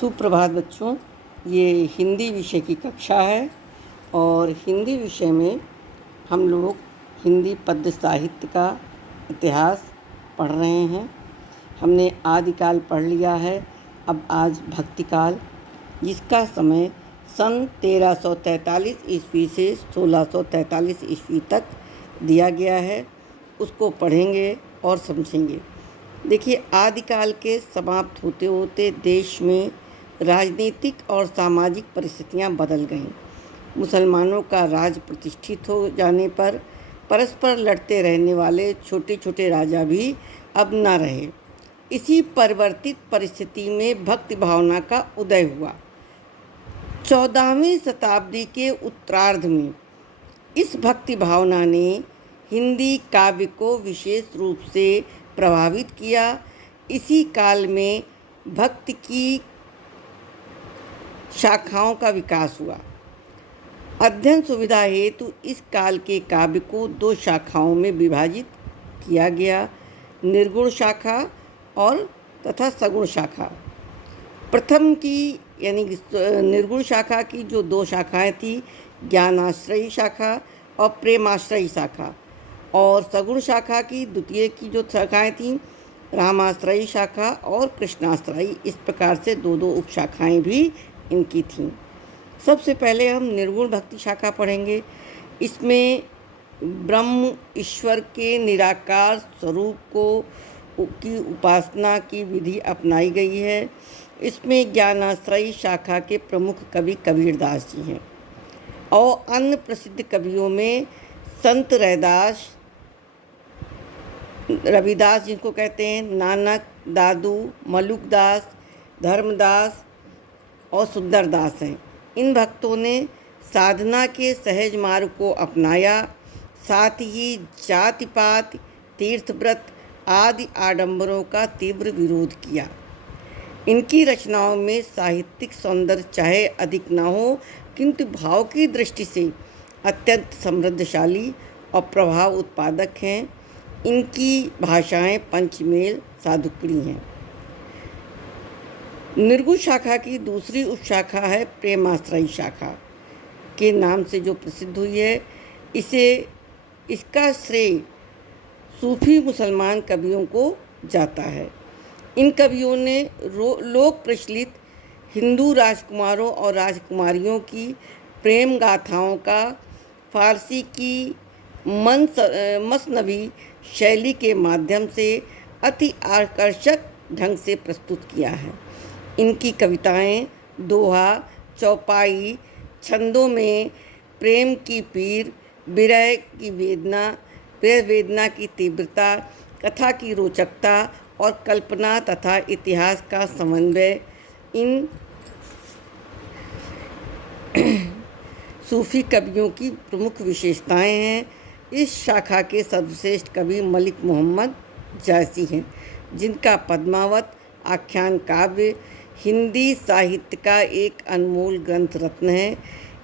सुप्रभात बच्चों, ये हिंदी विषय की कक्षा है और हिंदी विषय में हम लोग हिंदी पद्य साहित्य का इतिहास पढ़ रहे हैं। हमने आदिकाल पढ़ लिया है। अब आज भक्तिकाल, जिसका समय सन 1343 ईस्वी से 1643 ईस्वी तक दिया गया है, उसको पढ़ेंगे और समझेंगे। देखिए, आदिकाल के समाप्त होते होते देश में राजनीतिक और सामाजिक परिस्थितियां बदल गईं। मुसलमानों का राज प्रतिष्ठित हो जाने पर परस्पर लड़ते रहने वाले छोटे छोटे राजा भी अब न रहे। इसी परिवर्तित परिस्थिति में भक्ति भावना का उदय हुआ। 14वीं शताब्दी के उत्तरार्ध में इस भक्ति भावना ने हिंदी काव्य को विशेष रूप से प्रभावित किया। इसी काल में भक्ति की शाखाओं का विकास हुआ। अध्ययन सुविधा हेतु इस काल के काव्य को 2 शाखाओं में विभाजित किया गया, निर्गुण शाखा और तथा सगुण शाखा। प्रथम की यानी निर्गुण शाखा की जो 2 शाखाएं थी, ज्ञानाश्रयी शाखा और प्रेमाश्रयी शाखा, और सगुण शाखा की द्वितीय की जो शाखाएं थीं, रामाश्रयी शाखा और कृष्णाश्रयी। इस प्रकार से 2 उपशाखाएं भी इनकी थीं। सबसे पहले हम निर्गुण भक्ति शाखा पढ़ेंगे। इसमें ब्रह्म ईश्वर के निराकार स्वरूप की उपासना की विधि अपनाई गई है। इसमें ज्ञानाश्रयी शाखा के प्रमुख कवि कबीरदास जी हैं और अन्य प्रसिद्ध कवियों में संत रविदास जिनको कहते हैं, नानक, दादू, मलुकदास, धर्मदास और सुंदरदास हैं। इन भक्तों ने साधना के सहज मार्ग को अपनाया, साथ ही जाति पात, तीर्थव्रत आदि आडंबरों का तीव्र विरोध किया। इनकी रचनाओं में साहित्यिक सौंदर्य चाहे अधिक न हो, किंतु भाव की दृष्टि से अत्यंत समृद्धशाली और प्रभाव उत्पादक हैं। इनकी भाषाएं पंचमेल साधुकड़ी हैं। निर्गुण शाखा की दूसरी उपशाखा है प्रेमाश्रयी शाखा के नाम से जो प्रसिद्ध हुई है। इसका श्रेय सूफी मुसलमान कवियों को जाता है। इन कवियों ने लोक प्रचलित हिंदू राजकुमारों और राजकुमारियों की प्रेम गाथाओं का फारसी की मसनवी शैली के माध्यम से अति आकर्षक ढंग से प्रस्तुत किया है। इनकी कविताएं दोहा, चौपाई, छंदों में प्रेम की पीर, विरह की वेदना की तीव्रता, कथा की रोचकता और कल्पना तथा इतिहास का समन्वय इन सूफी कवियों की प्रमुख विशेषताएं हैं। इस शाखा के सर्वश्रेष्ठ कवि मलिक मोहम्मद जायसी हैं, जिनका पद्मावत आख्यान काव्य हिंदी साहित्य का एक अनमोल ग्रंथ रत्न है।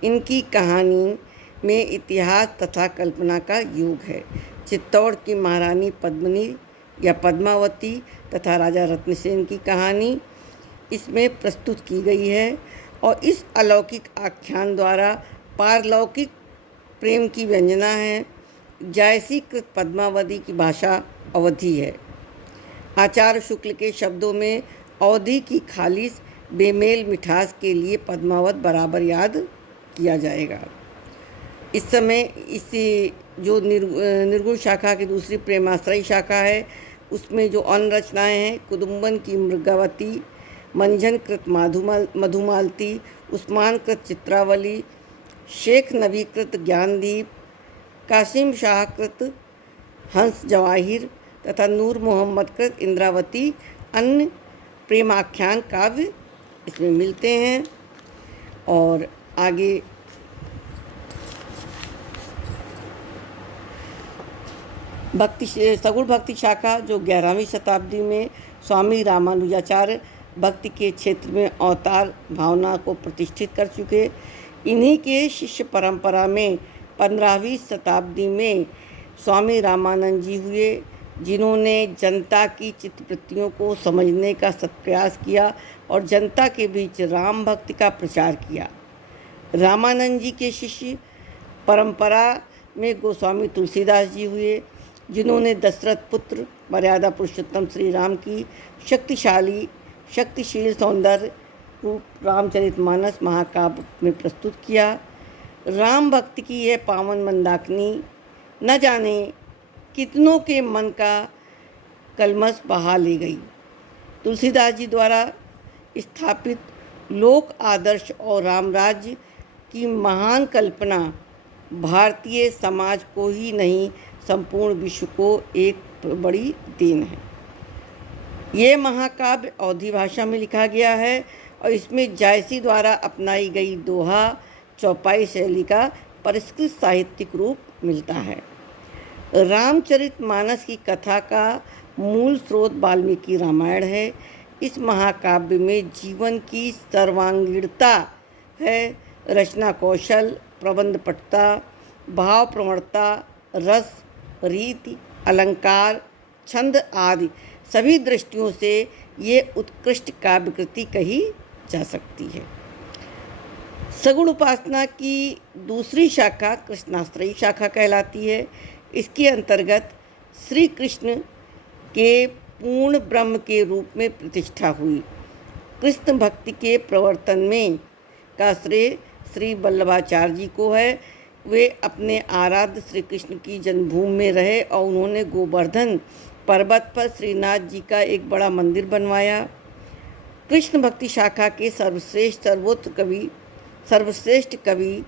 इनकी कहानी में इतिहास तथा कल्पना का योग है। चित्तौड़ की महारानी पद्मिनी या पद्मावती तथा राजा रत्नसेन की कहानी इसमें प्रस्तुत की गई है और इस अलौकिक आख्यान द्वारा पारलौकिक प्रेम की व्यंजना है। जायसी कृत पद्मावती की भाषा अवधी है। आचार्य शुक्ल के शब्दों में अवधी की खालिस बेमेल मिठास के लिए पद्मावत बराबर याद किया जाएगा। इस समय इसी जो निर्गुण शाखा की दूसरी प्रेमाश्रयी शाखा है, उसमें जो अन्य रचनाएँ हैं, कुदुम्बन की मृगावती, मंझन कृत मधुमालती, उस्मान कृत चित्रावली, शेख नबी कृत ज्ञानदीप, कासिम शाह कृत हंस जवाहिर तथा नूर मोहम्मद कृत इंद्रावती अन्य प्रेमाख्यान काव्य इसमें मिलते हैं। और आगे सगुण भक्ति शाखा जो 11वीं शताब्दी में स्वामी रामानुजाचार्य भक्ति के क्षेत्र में अवतार भावना को प्रतिष्ठित कर चुके। इन्हीं के शिष्य परंपरा में 15वीं शताब्दी में स्वामी रामानंद जी हुए, जिन्होंने जनता की चित्तवृत्तियों को समझने का सत्प्रयास किया। और जनता के बीच राम भक्ति का प्रचार किया। रामानंद जी के शिष्य परंपरा में गोस्वामी तुलसीदास जी हुए, जिन्होंने दशरथ पुत्र मर्यादा पुरुषोत्तम श्री राम की शक्तिशील सौंदर्य रूप रामचरितमानस महाकाव्य में प्रस्तुत किया। राम भक्ति की यह पावन मंदाकिनी न जाने कितनों के मन का कलमश बहा ले गई। तुलसीदास जी द्वारा स्थापित लोक आदर्श और रामराज्य की महान कल्पना भारतीय समाज को ही नहीं, संपूर्ण विश्व को एक बड़ी देन है। ये महाकाव्य अवधी भाषा में लिखा गया है और इसमें जायसी द्वारा अपनाई गई दोहा चौपाई शैली का परिष्कृत साहित्यिक रूप मिलता है। रामचरितमानस की कथा का मूल स्रोत वाल्मीकि रामायण है। इस महाकाव्य में जीवन की सर्वांगीणता है। रचना कौशल, प्रबंध पटुता, भाव प्रवणता, रस, रीति, अलंकार, छंद आदि सभी दृष्टियों से ये उत्कृष्ट काव्य कृति कही जा सकती है। सगुण उपासना की दूसरी शाखा कृष्णाश्रयी शाखा कहलाती है। इसके अंतर्गत श्री कृष्ण के पूर्ण ब्रह्म के रूप में प्रतिष्ठा हुई। कृष्ण भक्ति के प्रवर्तन में का श्रेय श्री वल्लभाचार्य जी को है। वे अपने आराध्य श्री कृष्ण की जन्मभूमि में रहे और उन्होंने गोवर्धन पर्वत पर श्रीनाथ जी का एक बड़ा मंदिर बनवाया। कृष्ण भक्ति शाखा के सर्वश्रेष्ठ कवि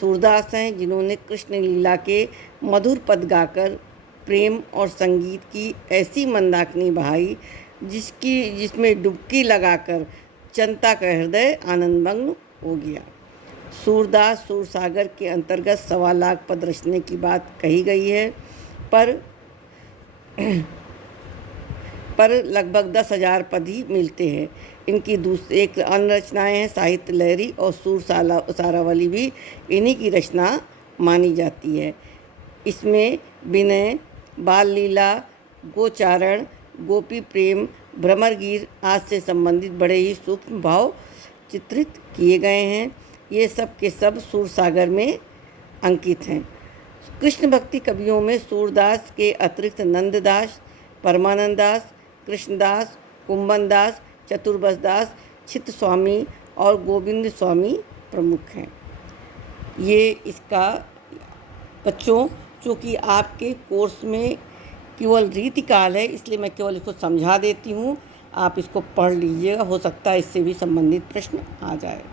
सूरदास हैं, जिन्होंने कृष्ण लीला के मधुर पद गाकर प्रेम और संगीत की ऐसी मंदाकिनी बहाई जिसमें डुबकी लगाकर जनता का हृदय आनंदमग्न हो गया। सूरदास सूरसागर के अंतर्गत 1.25 लाख पद रचने की बात कही गई है, पर लगभग 10,000 पद ही मिलते हैं। इनकी एक अन्य रचनाएँ हैं साहित्य लहरी और सूर सारावली भी इन्हीं की रचना मानी जाती है। इसमें विनय, बाल लीला, गोचारण, गोपी प्रेम, भ्रमरगीत आदि से संबंधित बड़े ही सूक्ष्म भाव चित्रित किए गए हैं। ये सब के सब सूरसागर में अंकित हैं। कृष्ण भक्ति कवियों में सूरदास के अतिरिक्त नंददास, परमानंद दास, कृष्णदास, कुंभनदास, चतुर्बसदास, चित्त स्वामी और गोविंद स्वामी प्रमुख हैं। ये इसका बच्चों, चूँकि आपके कोर्स में केवल रीतिकाल है, इसलिए मैं केवल इसको समझा देती हूँ। आप इसको पढ़ लीजिएगा, हो सकता है इससे भी संबंधित प्रश्न आ जाए।